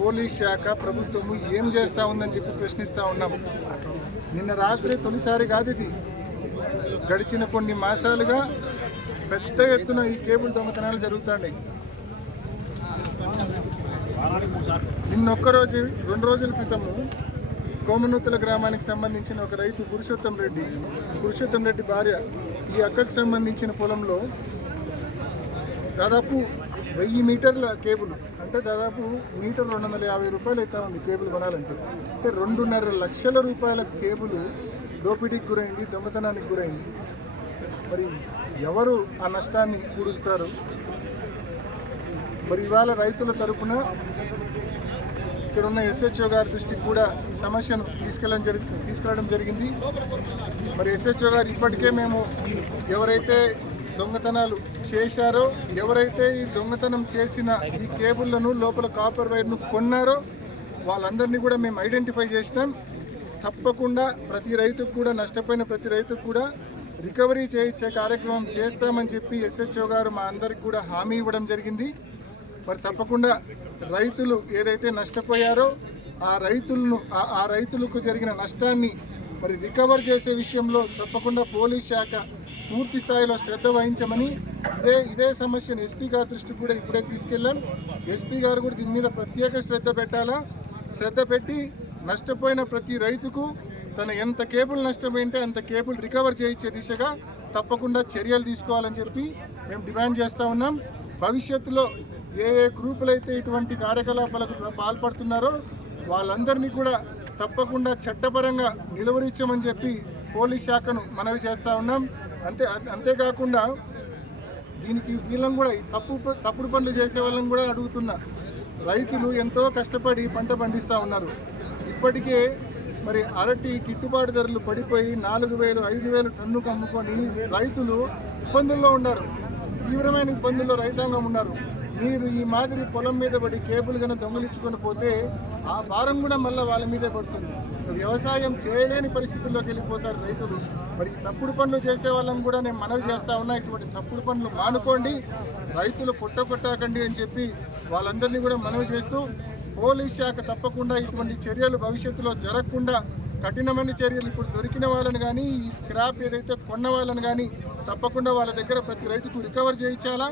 Police శాఖ ప్రభుత్వము ఏం చేస్తూ ఉందని చెప్పి ప్రశ్నిస్తూ ఉన్నాం. నిన్న రాత్రి తొలిసారి కాదు ఇది. గడిచిన కొన్ని మాసాలుగా పెద్ద ఎత్తున ఈ కేబుల్ దొంగతనాలు జరుగుతున్నాయి. నిన్నొక్కరోజు 2 రోజుల క్రితము కోమనూతల గ్రామానికి సంబంధించిన ఒక రైతు పురుషోత్తం రెడ్డి భార్య ఈ అక్కకు సంబంధించిన పొలంలో దాదాపు 1000 మీటర్ల కేబుల్, అంటే దాదాపు మీటర్ 250 రూపాయలు అవుతా ఉంది కేబుల్ కొనాలంటే. అంటే 2.5 లక్షల రూపాయల కేబుల్ దోపిడీకి గురైంది, దొంగతనానికి గురైంది. మరి ఎవరు ఆ నష్టాన్ని పూడుస్తారు? మరి ఇవాళ రైతుల తరపున ఇక్కడ ఉన్న ఎస్హెచ్ఓ గారి దృష్టికి కూడా ఈ సమస్యను తీసుకెళ్ళడం జరిగింది. మరి ఎస్హెచ్ఓ గారు ఇప్పటికే మేము ఎవరైతే దొంగతనాలు చేశారో, ఎవరైతే ఈ దొంగతనం చేసిన ఈ కేబుళ్లను లోపల కాపర్ వైర్ను కొన్నారో వాళ్ళందరినీ కూడా మేము ఐడెంటిఫై చేసినాం. తప్పకుండా ప్రతి రైతుకు కూడా, నష్టపోయిన ప్రతి రైతుకు కూడా రికవరీ చేయించే కార్యక్రమం చేస్తామని చెప్పి ఎస్హెచ్ఓ గారు మా అందరికి కూడా హామీ ఇవ్వడం జరిగింది. మరి తప్పకుండా రైతులు ఏదైతే నష్టపోయారో ఆ రైతులకు జరిగిన నష్టాన్ని మరి రికవర్ చేసే విషయంలో తప్పకుండా పోలీస్ శాఖ పూర్తి స్థాయిలో శ్రద్ధ వహించమని ఇదే సమస్యను ఎస్పీ గారి దృష్టికి కూడా ఇప్పుడే తీసుకెళ్ళాం. ఎస్పీ గారు కూడా దీని మీద ప్రత్యేక శ్రద్ధ పెట్టి నష్టపోయిన ప్రతి రైతుకు తన ఎంత కేబుల్ నష్టమైంటే అంత కేబుల్ రికవర్ చేయించే దిశగా తప్పకుండా చర్యలు తీసుకోవాలని చెప్పి మేము డిమాండ్ చేస్తూ ఉన్నాం. భవిష్యత్తులో ఏ గ్రూపులు అయితే ఇటువంటి కార్యకలాపాలకు పాల్పడుతున్నారో వాళ్ళందరినీ కూడా తప్పకుండా చట్టపరంగా నిలువరించమని చెప్పి పోలీస్ శాఖను మనవి చేస్తూ ఉన్నాం. అంతేకాకుండా వీళ్ళని కూడా తప్పుడు పనులు చేసే వాళ్ళని కూడా అడుగుతున్నా. రైతులు ఎంతో కష్టపడి పంట పండిస్తూ ఉన్నారు. ఇప్పటికే మరి అరటి గిట్టుబాటు ధరలు పడిపోయి 4000, 5000 టన్నుకు అమ్ముకొని రైతులు ఇబ్బందుల్లో ఉన్నారు. తీవ్రమైన ఇబ్బందుల్లో రైతాంగం ఉన్నారు. మీరు ఈ మాదిరి పొలం మీద పడి కేబుల్ కన్నా దొంగలించుకొని పోతే ఆ భారం కూడా మళ్ళీ వాళ్ళ మీదే పడుతుంది. వ్యవసాయం చేయలేని పరిస్థితుల్లోకి వెళ్ళిపోతారు రైతులు. మరి తప్పుడు పనులు చేసే వాళ్ళని కూడా నేను మనవి చేస్తా ఉన్నా, ఇటువంటి తప్పుడు పనులు మానుకోండి, రైతులు కొట్టకండి అని చెప్పి వాళ్ళందరినీ కూడా మనవి చేస్తూ పోలీస్ శాఖ తప్పకుండా ఇటువంటి చర్యలు భవిష్యత్తులో జరగకుండా కఠినమైన చర్యలు ఇప్పుడు దొరికిన వాళ్ళని కానీ, ఈ స్క్రాప్ ఏదైతే కొన్న వాళ్ళని కానీ తప్పకుండా వాళ్ళ దగ్గర ప్రతి రైతుకు రికవర్ చేయించాలా.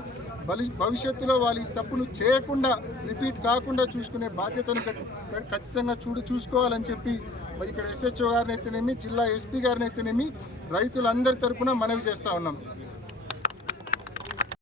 భవిష్యత్తులో వాళ్ళు ఈ తప్పులు చేయకుండా, రిపీట్ కాకుండా చూసుకునే బాధ్యతను ఖచ్చితంగా చూసుకోవాలని చెప్పి మరి ఇక్కడ ఎస్హెచ్ఓ గారిని అయితేనేమి, జిల్లా ఎస్పీ గారిని అయితేనేమి రైతులందరి తరఫున మనవి చేస్తూ ఉన్నాం.